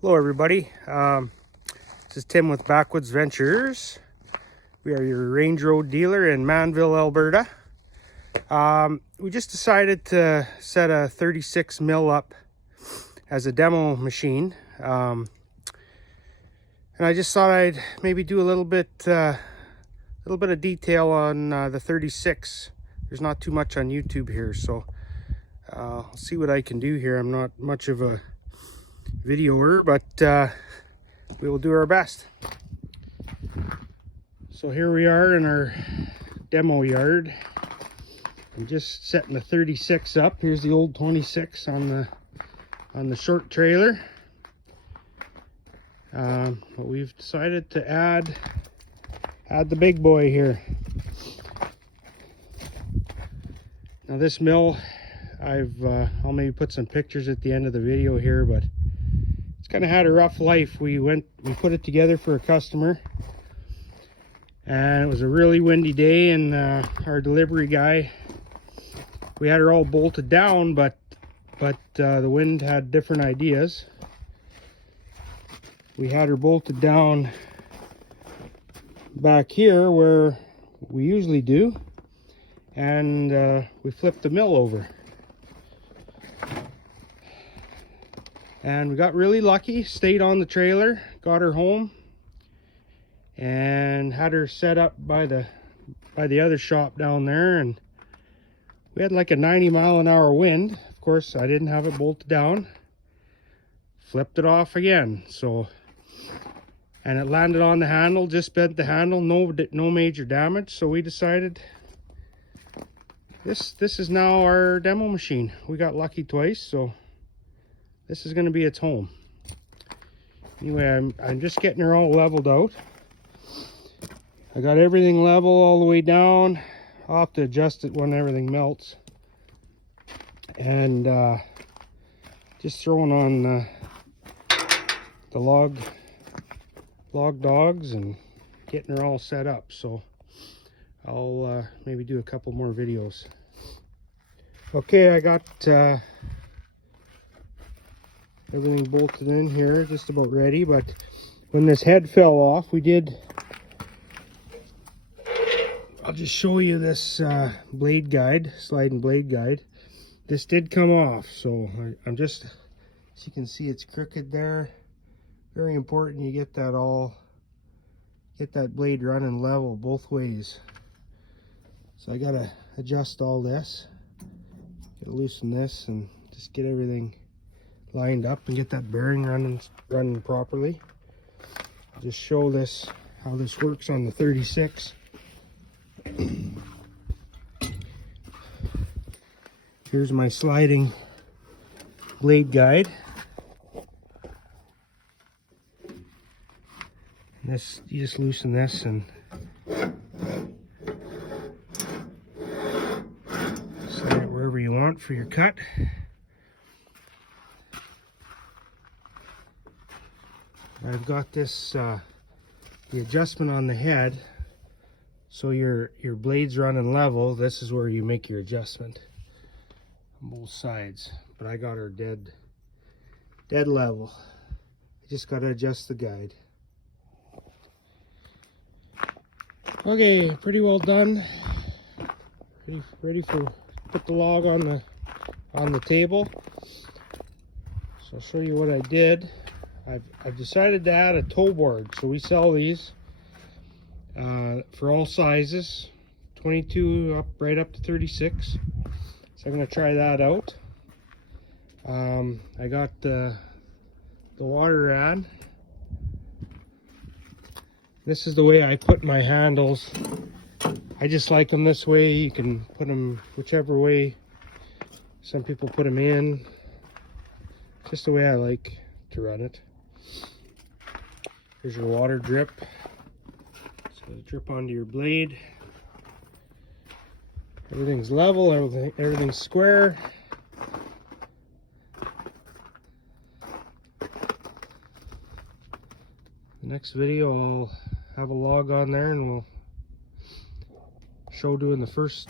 Hello everybody, this is Tim with Backwoods Ventures. We are your range road dealer in Manville, Alberta. We just decided to set a 36 mil up as a demo machine, and I just thought I'd maybe do a little bit of detail on the 36. There's not too much on YouTube here, so I'll see what I can do here. I'm not much of a videoer, but we will do our best. So here we are in our demo yard. I'm just setting the 36 up. Here's the old 26 on the short trailer. But we've decided to add the big boy here. Now this mill, I'll maybe put some pictures at the end of the video here, but it's kind of had a rough life. We put it together for a customer, and it was a really windy day, and our delivery guy, we had her all bolted down, but the wind had different ideas. We had her bolted down back here where we usually do, and we flipped the mill over. And we got really lucky, stayed on the trailer, got her home, and had her set up by the other shop down there, and we had like a 90-mile-an-hour wind. Of course, I didn't have it bolted down. Flipped it off again, and it landed on the handle, just bent the handle, no major damage. So we decided this is now our demo machine. We got lucky twice, so this is going to be its home. Anyway, I'm just getting her all leveled out. I got everything level all the way down. I'll have to adjust it when everything melts. And just throwing on the log dogs and getting her all set up. So I'll maybe do a couple more videos. Okay, I got everything bolted in here, just about ready. But when this head fell off, I'll just show you this blade guide, sliding blade guide. This did come off, so I'm just, as you can see, it's crooked there. Very important you get that blade running level both ways. So I gotta adjust all this, gotta loosen this, and just get everything lined up and get that bearing running properly. I'll just show this how this works on the 36. Here's my sliding blade guide. This, you just loosen this and slide it wherever you want for your cut. I've got this the adjustment on the head, so your blade's running level. This is where you make your adjustment on both sides, but I got her dead level. I just got to adjust the guide. Okay, pretty well done. Ready for put the log on the table. So I'll show you what I did. I've decided to add a tow board. So we sell these for all sizes, 22 right up to 36. So I'm going to try that out. I got the water rad. This is the way I put my handles. I just like them this way. You can put them whichever way. Some people put them in. Just the way I like to run it. Here's your water drip. So drip onto your blade. Everything's level, everything's square. The next video I'll have a log on there and we'll show doing the first